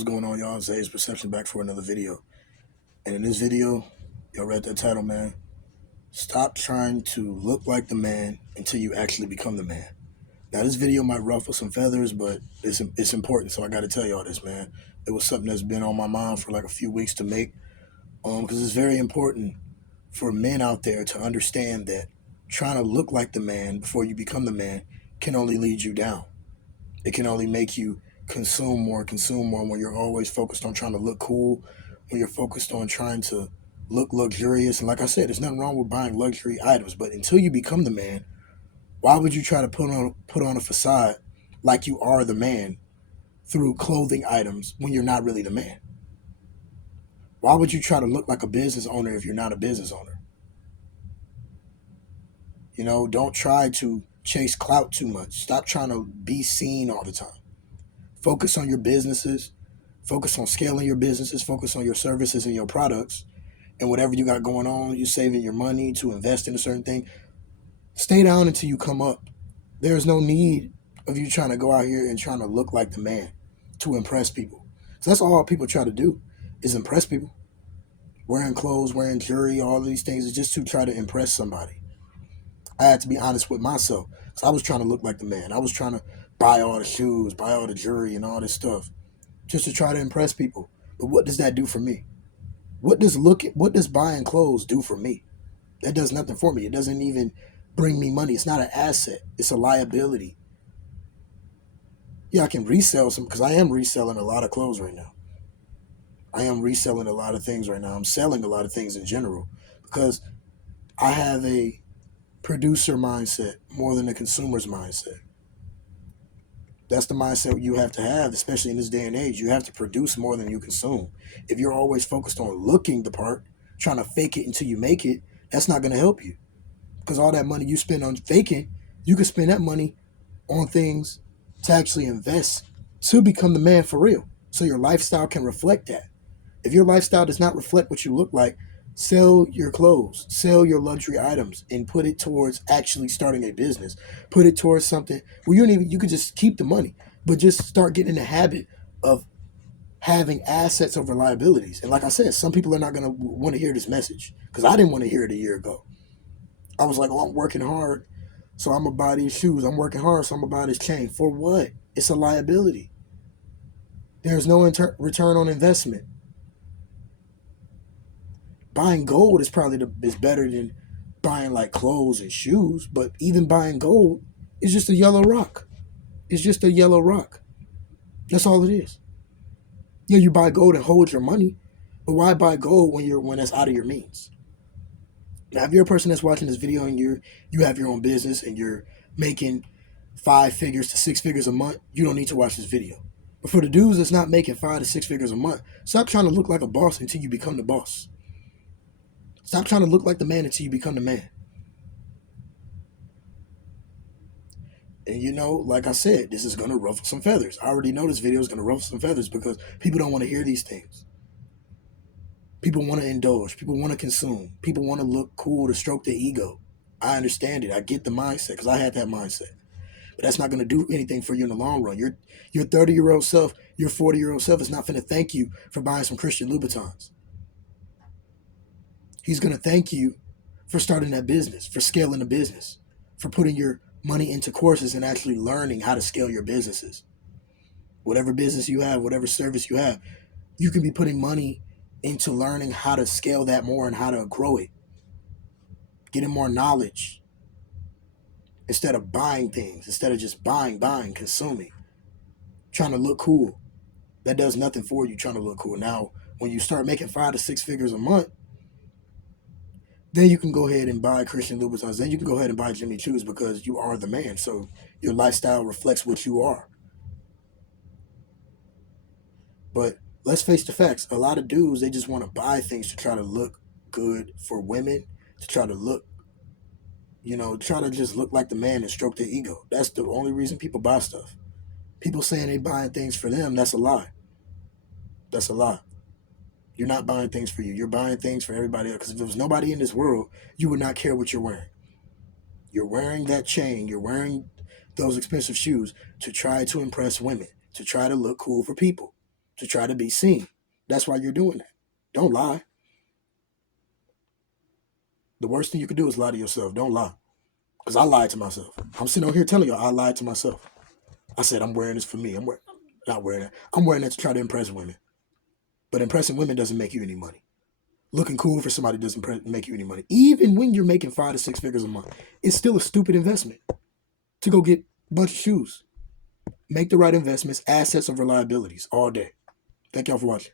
What's going on, y'all? Zay's Perception back for another video. And in this video, y'all read that title, man. Stop trying to look like the man until you actually become the man. Now, this video might ruffle some feathers, but it's important, so I got to tell y'all this, man. It was something that's been on my mind for like a few weeks to make, because it's very important for men out there to understand that trying to look like the man before you become the man can only lead you down. It can only make you consume more when you're always focused on trying to look cool, when you're focused on trying to look luxurious. And like I said, there's nothing wrong with buying luxury items, but until you become the man, why would you try to put on a facade like you are the man through clothing items when you're not really the man? Why would you try to look like a business owner if you're not a business owner? Don't try to chase clout too much. Stop trying to be seen all the time. Focus on your businesses. Focus on scaling your businesses. Focus on your services and your products. And whatever you got going on, you're saving your money to invest in a certain thing. Stay down until you come up. There's no need of you trying to go out here and trying to look like the man to impress people. So that's all people try to do is impress people. Wearing clothes, wearing jewelry, all these things is just to try to impress somebody. I had to be honest with myself. So I was trying to look like the man. I was trying to buy all the shoes, buy all the jewelry and all this stuff just to try to impress people. But what does that do for me? What does buying clothes do for me? That does nothing for me. It doesn't even bring me money. It's not an asset. It's a liability. Yeah, I can resell some because I am reselling a lot of clothes right now. I am reselling a lot of things right now. I'm selling a lot of things in general because I have a producer mindset more than a consumer's mindset. That's the mindset you have to have, especially in this day and age. You have to produce more than you consume. If you're always focused on looking the part, trying to fake it until you make it, that's not going to help you. Because all that money you spend on faking, you can spend that money on things to actually invest to become the man for real. So your lifestyle can reflect that. If your lifestyle does not reflect what you look like, sell your clothes, sell your luxury items, and put it towards actually starting a business. Put it towards something where you could just keep the money, but just start getting in the habit of having assets over liabilities. And like I said, some people are not going to want to hear this message because I didn't want to hear it a year ago. I was like, oh, I'm working hard, so I'm going to buy these shoes. I'm working hard, so I'm going to buy this chain. For what? It's a liability. There's no return on investment. Buying gold is better than buying like clothes and shoes, but even buying gold is just a yellow rock. It's just a yellow rock. That's all it is. Yeah, you buy gold and hold your money, but why buy gold when it's out of your means? Now, if you're a person that's watching this video and you have your own business and you're making 5 figures to 6 figures a month, you don't need to watch this video. But for the dudes that's not making 5 to 6 figures a month, stop trying to look like a boss until you become the boss. Stop trying to look like the man until you become the man. And like I said, this is going to ruffle some feathers. I already know this video is going to ruffle some feathers because people don't want to hear these things. People want to indulge. People want to consume. People want to look cool to stroke their ego. I understand it. I get the mindset because I had that mindset. But that's not going to do anything for you in the long run. Your 30-year-old self, your 40-year-old self is not going to thank you for buying some Christian Louboutins. He's going to thank you for starting that business, for scaling the business, for putting your money into courses and actually learning how to scale your businesses. Whatever business you have, whatever service you have, you can be putting money into learning how to scale that more and how to grow it. Getting more knowledge instead of buying things, instead of just buying, consuming, trying to look cool. That does nothing for you trying to look cool. Now, when you start making 5 to 6 figures a month, then you can go ahead and buy Christian Louboutins. Then you can go ahead and buy Jimmy Choo's because you are the man. So your lifestyle reflects what you are. But let's face the facts. A lot of dudes, they just want to buy things to try to look good for women, to try to look, try to just look like the man and stroke their ego. That's the only reason people buy stuff. People saying they buying things for them, that's a lie. That's a lie. You're not buying things for you. You're buying things for everybody else. Because if there was nobody in this world, you would not care what you're wearing. You're wearing that chain. You're wearing those expensive shoes to try to impress women, to try to look cool for people, to try to be seen. That's why you're doing that. Don't lie. The worst thing you can do is lie to yourself. Don't lie. Because I lied to myself. I'm sitting over here telling you I lied to myself. I said I'm wearing this for me. Not wearing it. I'm wearing it to try to impress women. But impressing women doesn't make you any money. Looking cool for somebody doesn't make you any money. Even when you're making 5 to 6 figures a month, it's still a stupid investment to go get a bunch of shoes. Make the right investments, assets, and reliabilities all day. Thank y'all for watching.